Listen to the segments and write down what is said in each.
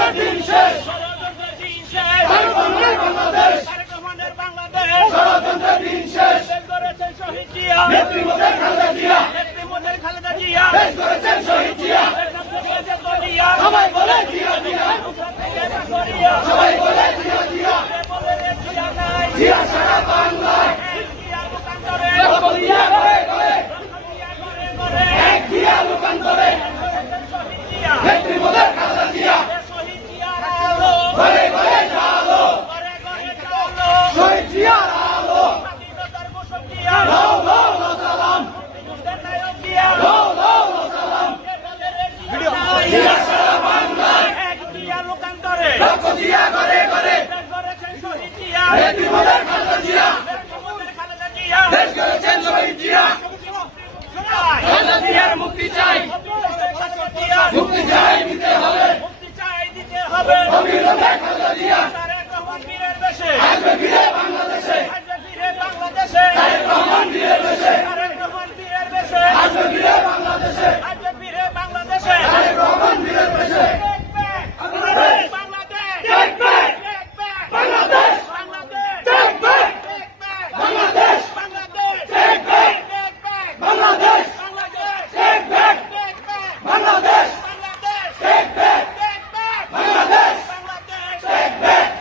ষড়যন্ত্রের দিন শেষ, ষড়যন্ত্রের দিন শেষ, তারেক রহমানের বাংলাদেশ, তারেক রহমানের বাংলাদেশ, ষড়যন্ত্রের দিন শেষ, দেশ গড়েছেন শহীদ জিয়া, নেত্রী মোদের খালেদা জিয়া, নেত্রী মোদের খালেদা জিয়া, দেশ করেছেন শহীদ জিয়া, দেশ নাম থেকে যে গড়িয়া, সবাই বলে জিয়া জিয়া, সংসার থেকে যে গড়িয়া, সবাই বলে জিয়া জিয়া, কে বলে রে জিয়া নাই, জিয়া সারা বাংলায়, এক জিয়া লোকান্তরে, রক্ত দিয়া করে করে, জিয়া ঘরে ঘরে, এক জিয়া লোকান্তরে, গড়েছেন শহীদ জিয়া, নেত্রী মোদের খালেদা জিয়া, এ শহীদ জিয়ার আলো, ঘরে ঘরে জালো, ঘরে ঘরে চালো, শহীদ জিয়ার আলো, স্বাধীনতার ঘোষক জিয়া, লাও লাও লাও সালাম, মুক্তিযুদ্ধের নায়ক জিয়া, লাও লাও লাও সালাম, কে বলে রে জিয়া নাই, জিয়া সারা বাংলায়, এক জিয়া লোকান্তরে, রক্ত দিয়া করে করে, দেশ গড়েছেন শহীদ জিয়া, নেত্রী মোদের খালেদা জিয়া, আমাদের খালেদা জিয়া, দেশ করেছেন শহীদ জিয়া, খালেদা জিয়ার মুক্তি চাই, মুক্তি চাই দিতে হবে, মুক্তি চাই দিতে হবে, অবিলম্বে খালেদা জিয়া, তারেক রহমান বীরের বেশে, আসবে ফিরে বাংলাদেশে, আসবে ফিরে বাংলাদেশে, তারেক রহমান বীরের বেশে, তারেক রহমান বীরের বেশে, আসবে ফিরে বাংলাদেশে, আসবে ফিরে বাংলাদেশে, তারেক রহমান বীরের বেশে, Bangladesh, Bangladesh, Take back! Bangladesh, Bangladesh! Bangladesh, Take back! Bangladesh, Bangladesh! Bangladesh, Bangladesh! Bangladesh, Take back! Bangladesh! Take back! Bangladesh! Take back!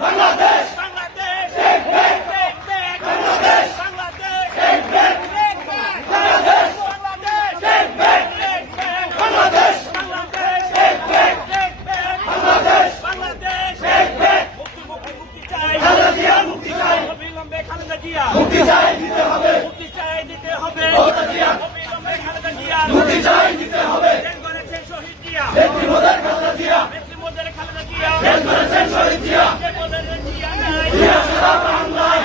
Bangladesh! Take back! Bangladesh! Take back! Bangladesh! Take back! Bangladesh! Take back! Bangladesh! Take back! Khaleda Zia মুক্তি চাই, অবিলম্বে খালেদা জিয়া, মুক্তি চাই দিতে হবে, মুক্তি চাই দিতে হবে, খালেদা জিয়া, অবিলম্বে খালেদা জিয়া, মুক্তি চাই দিতে হবে, দেশ গড়েছেন শহীদ জিয়া, নেত্রী মোদের খালেদা জিয়া, নেত্রী মোদের খালেদা জিয়া, দেশ করেছেন শহীদ জিয়া, কে বলে রে জিয়া নাই, জিয়া সারা বাংলায়,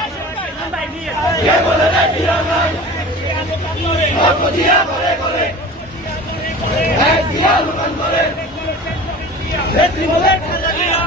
ভাই নিয়ে কে বলে রে জিয়া নাই, জিয়া লোকান্তরে, রক্ত জিয়া করে করে, এক জিয়া লুকান করে, নেত্রী মোদের খালেদা জিয়া,